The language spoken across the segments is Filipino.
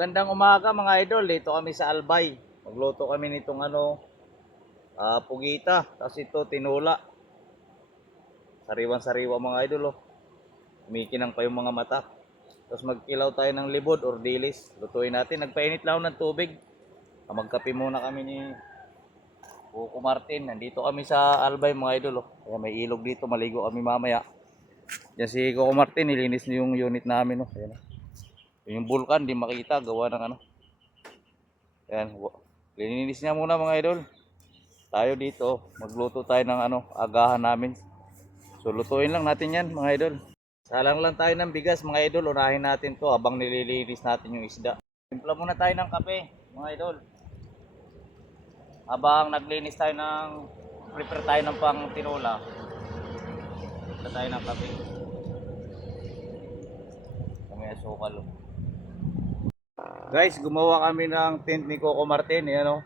Gandang umaga mga idol, dito kami sa Albay. Magluto kami nitong pugita, tapos ito tinula. Sariwan-sariwa mga idol oh. Kumikinang pa yung mga mata. Tapos magkilaw tayo ng libod or dilis. Lutuin natin, nagpainit lang ng tubig. Magkape muna kami ni Coco Martin. Nandito kami sa Albay mga idol oh. Kaya may ilog dito, maligo kami mamaya. Yan si Coco Martin, nilinis niyo yung unit namin oh. Ayan, oh. Yung vulkan, di makita, gawa ng Ayan, lininis niya muna mga idol. Tayo dito, magluto tayo ng agahan namin. So lutuin lang natin yan mga idol. Salang lang tayo ng bigas mga idol. Unahin natin to habang nililinis natin yung isda. Timpla muna tayo ng kape mga idol. Habang naglinis tayo prepare tayo ng pang tinola. Timpla tayo ng kape. Kami asukal. Guys, gumawa kami ng tent ni Coco Martin. Ayan o.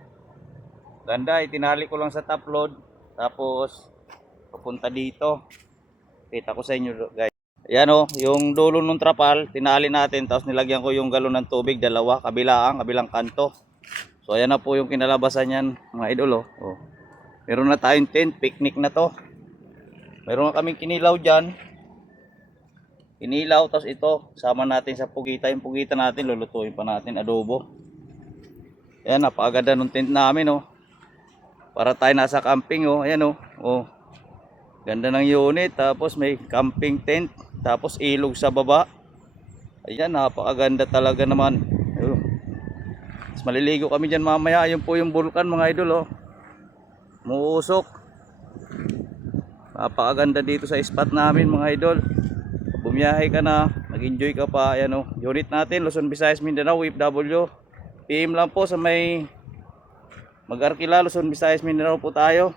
Ganda, itinali ko lang sa top load. Tapos, papunta dito. Kita ko sa inyo guys. Ayan o, yung dulo ng trapal, tinali natin. Tapos nilagyan ko yung galon ng tubig, dalawa, kabilang kanto. So ayan na po yung kinalabasan yan mga idol o. Oh. Meron na tayong tent, picnic na to. Meron na kaming kinilaw dyan. Kinilaw, tapos ito, sama natin sa pugita. Yung pugita natin, lulutuin pa natin, adobo. Ayan, napakaganda ng tent namin o. Para tayo nasa camping oh. Ayan oh. Oh. Ganda ng unit, tapos may camping tent, tapos ilog sa baba. Ayan, napakaganda talaga naman. Ayun. Mas maliligo kami diyan mamaya. Ayun po yung vulkan mga idol oh. Muusok. Napakaganda dito sa spot namin mga idol. Bumiyahe ka na, nag-enjoy ka pa. Ayan oh. Unit natin, Luzon, Visayas, Mindanao, OFW. PM lang po sa may Mag-Arkila, Luzon, Visayas, Mindanao po tayo.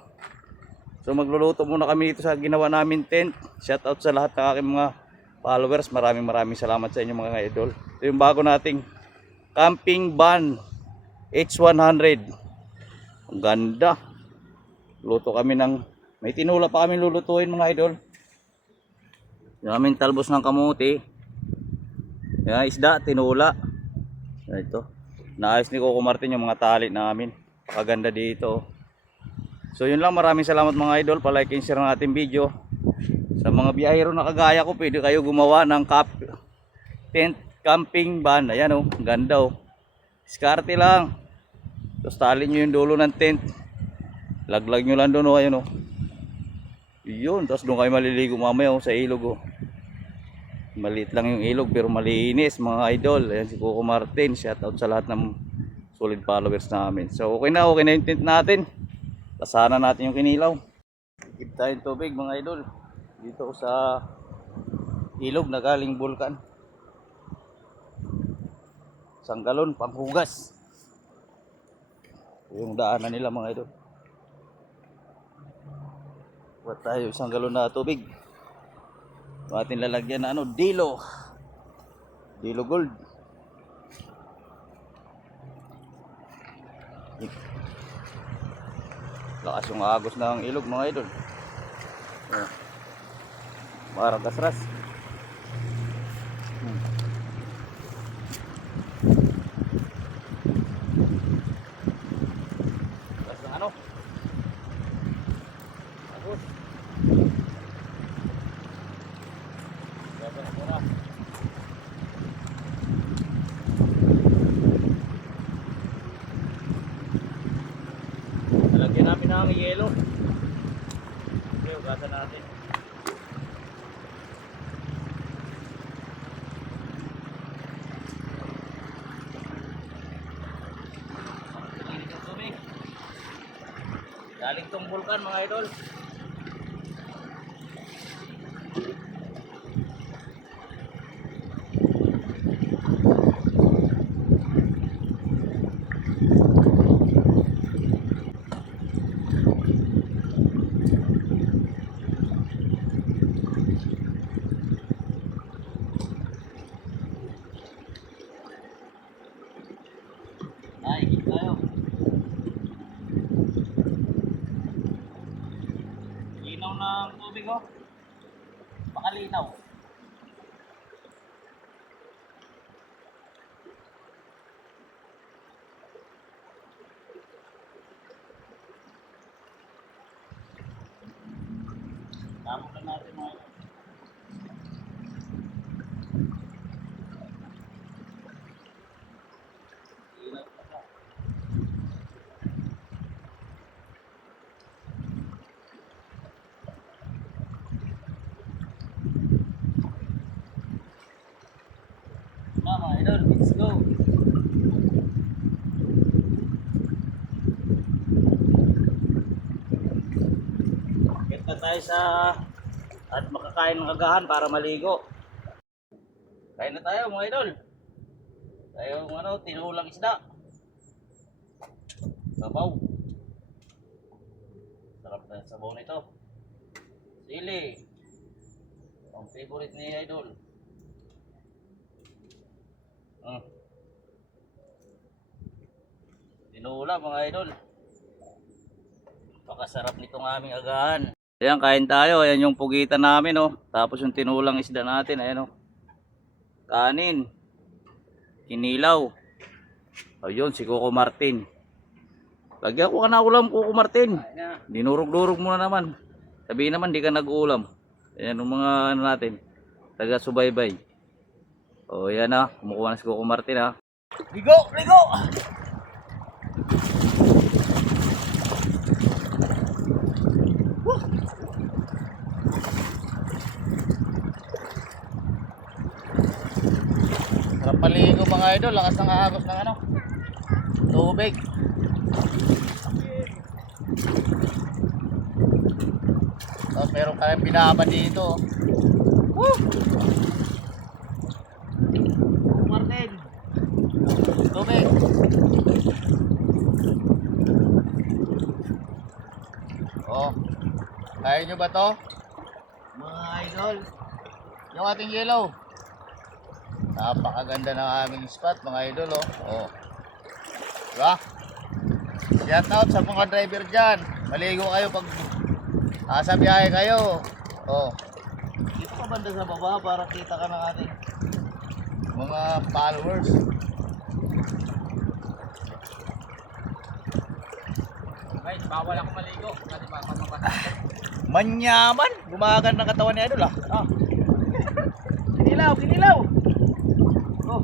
So magluluto muna kami dito sa ginawa namin tent. Shout out sa lahat ng aking mga followers. Maraming salamat sa inyo mga idol. Ito yung bago nating camping van H100. Ang ganda. Luto kami may tinula pa kami lulutuin mga idol. Yung aming talbos ng kamuti. Yan, isda, tinula. Yan ito. Naayos ni Coco Martin yung mga tali namin. Pakaganda dito. So yun lang, maraming salamat mga idol. Pa-like and share ng ating video. Sa mga biyahero na kagaya ko, pwede kayo gumawa ng tent camping van. Ayan oh, ganda oh. Diskarte lang. Tapos tali nyo yung dulo ng tent. Laglag nyo lang doon oh, ayan oh. Yun, tapos doon kayo maliligo mamaya oh, sa ilog oh. Maliit lang yung ilog pero malinis mga idol. Ayan si Coco Martin. Shout out sa lahat ng solid followers namin. So okay na yung tent natin. Lasanan natin yung kinilaw. Give tayong tubig mga idol. Dito sa ilog na galing bulkan. Isang galon panghugas. Yung daanan nila mga idol. Buat tayo isang galon na tubig. Atin lalagyan na Dilo. Dilo Gold. Lakas yung agos ng ilog mga idol. Parang kasras. Kasras ng agos. Nalagyan namin ng yelo. Okay, ugasan natin. Galing tong bulkan mga idol. Ikit tayo. Linaw ng tubig oh. Pakalinaw. natin mga idol. Hirap na ka. Mga idol, let's go. Get na tayo sa at makakain ng agahan para maligo. Kain na tayo mga idol. Tayo tinulang isda. Sabaw. Sarap na yung sabaw nito. Sili. Ang favorite ni idol. Tinulang mga idol. Pakasarap nitong aming agahan. Ayan, kain tayo. Ayan yung pugitan namin, oh. Tapos yung tinulang isda natin, ayan, oh. Kanin. Kinilaw. Ayun, si Coco Martin. Lagyan ko ka na ulam, Coco Martin. Dinurog-durog mo na naman. Sabihin naman, di ka nag-ulam. Ayan yung mga ano natin. Taga-subaybay. O, ayan na. Kumukuha na si Coco Martin, ha. Ligo! Ligo! Sarap paligo mga idol, lakas ng agos ng tubig. Tapos meron kayong binaba dito. Woo! Martin, tubig. Oh, kaya nyo ba to mga idol? Yung ating yellow, napakaganda ng aming spot mga idol, oh. Oh. Diba? Shout out sa mga driver dyan. Maligo kayo pag sa biyahe kayo. Oh. Dito ka banda sa baba para kita ka ng ating mga followers. Guys, bawal ako maligo kasi baka mabasa. Manyaman, gumaganda ng katawan ni idol, ah. Ah. Kinilaw, kinilaw. Oh.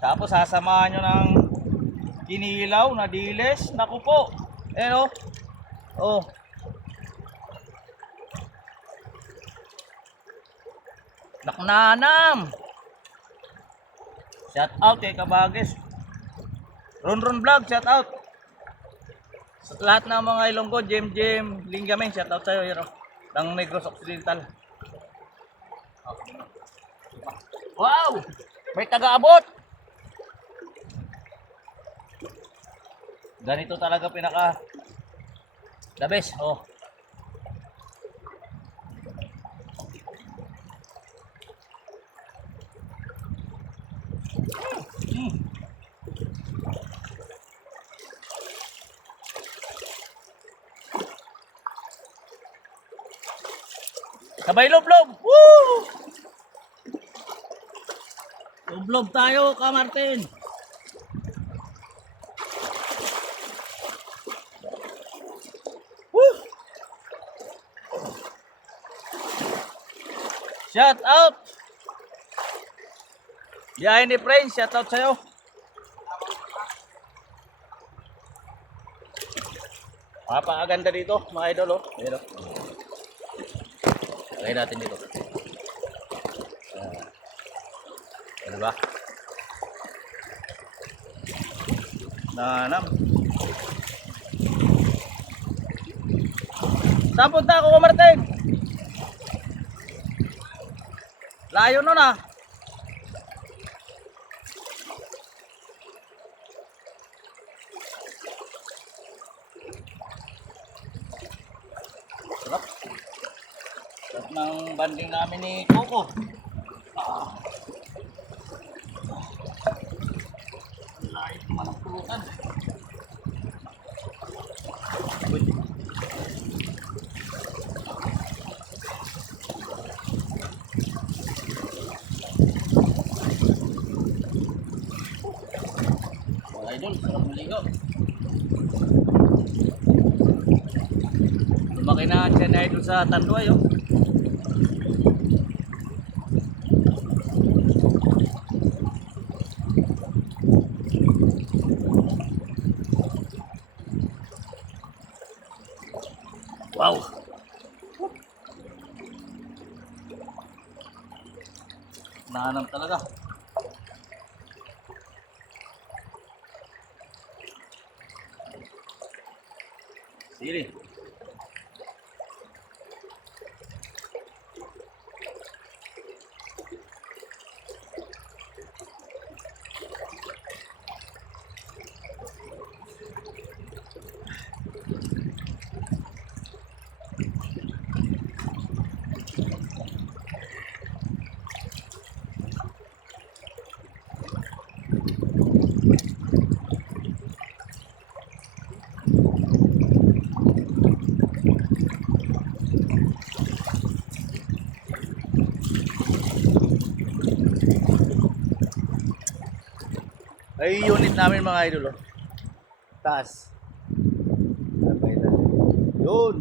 Tapos sasamahan nyo ng kinilaw na diles. Naku po. Ayan, oh. Oh. Naknanam. Shout out kay Kabages. Ron Vlog, shout out. Sa lahat ng mga Ilonggo, Jem Lingamen, shout out sa'yo, yun, oh. Ng Negros Occidental. Wow! May taga-abot! Ganito talaga pinaka the best, oh. Sabay loblob! Woo! Loblob tayo, Ka Martin! Woo! Shout out! Biyahe ni Prince, shout out sa'yo. Mapakaganda dito, mga idol, oh. Ayan, oh. Lagay natin dito. Ano ba? Nanam. Saan punta ako, Martin? Layo nun, ah. Sarap. Sarap ng banding namin ni Coco. Layo naman ang pulutan. Uy. Mga idol, sarap maligo. Malaki na siya na idol sa Tanduay oh. Wow. Nahanap talaga. Sige. Ay unit namin mga idol oh. Taas. Yun.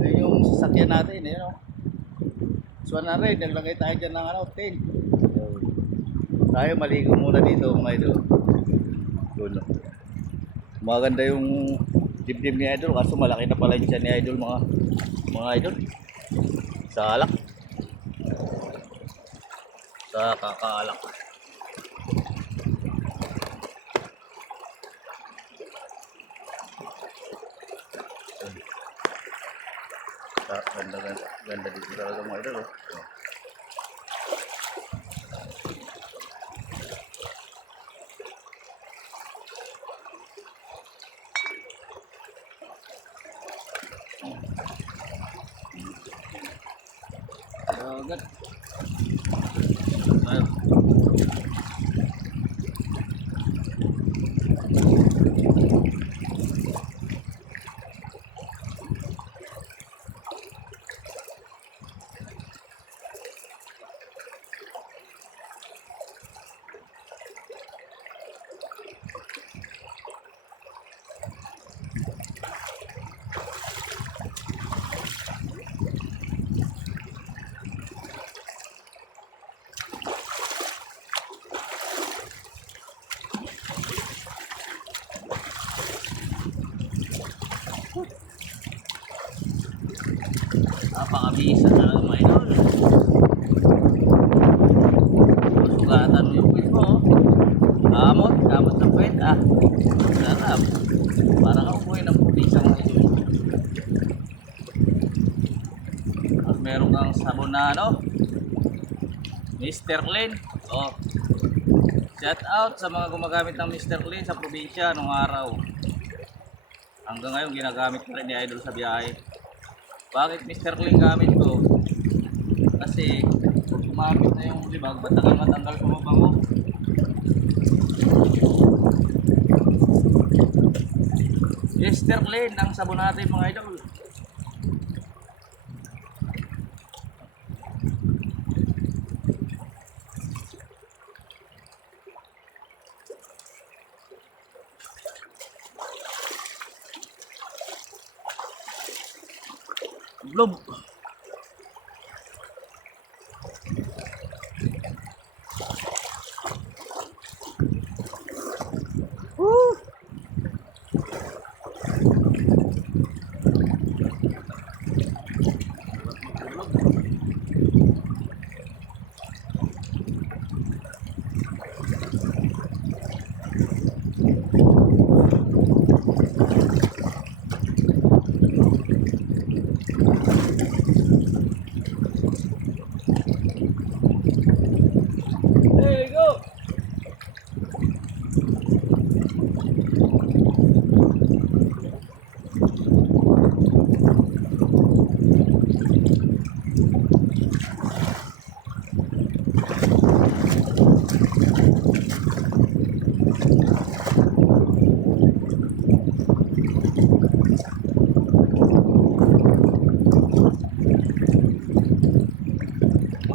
Ayun yung sasakyan natin, ayun oh. So na rin, naglagay tayo dyan ng ano, 10. Tayo maligo muna dito mga idol. Yun oh. Maganda yung dibdib ni idol, kaso malaki na pala yung siya ni idol mga idol. Sa alak. Sa kakaalak. Ganda dito talaga mga idol oh. Agad. Ayun. Napakabisa talaga mga idol. Sugatan mo yung pwede mo oh. Kamot ng pwede ah. Sarap. Para ka umuwi ng probinsya mga idol. At meron kang sabon na ano, Mr. Clean oh. Shout out sa mga gumagamit ng Mr. Clean sa probinsya nung araw. Hanggang ngayon ginagamit ko rin ni idol sa biyahe. Bakit Mr. Clean gamit ko? Kasi gumamit na yung libag, matanggal sa mabango. Mr. Clean ang sabon natin mga idol. Globe. There you go.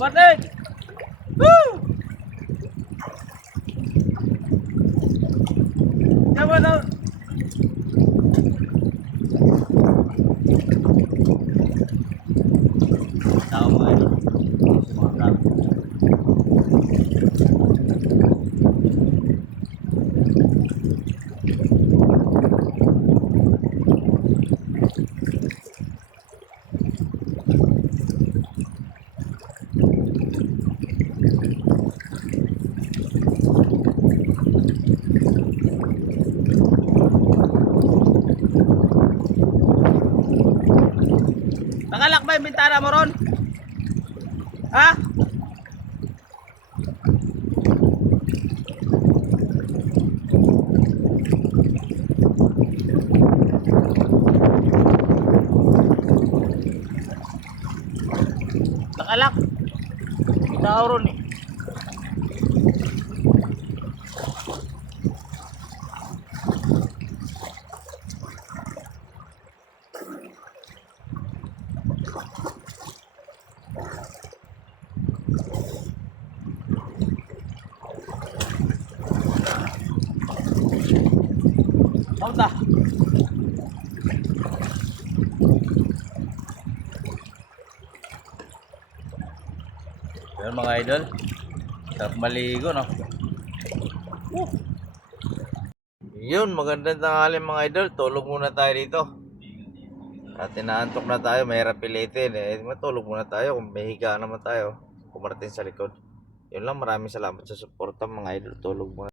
Martin! Woo! Come on out! ba yung bintana mo ron? Ha? Nakalak. Bitaw ron eh. Punta. Yan mga idol. Sarap maligo, no? Yun, magandang tanghali mga idol. Tulog muna tayo dito. At inaantok na tayo, mahirap pilitin. Matulog muna tayo kung may higa naman tayo. Kumarating sa likod. Yun lang, maraming salamat sa suporta mga idol. Tulog muna.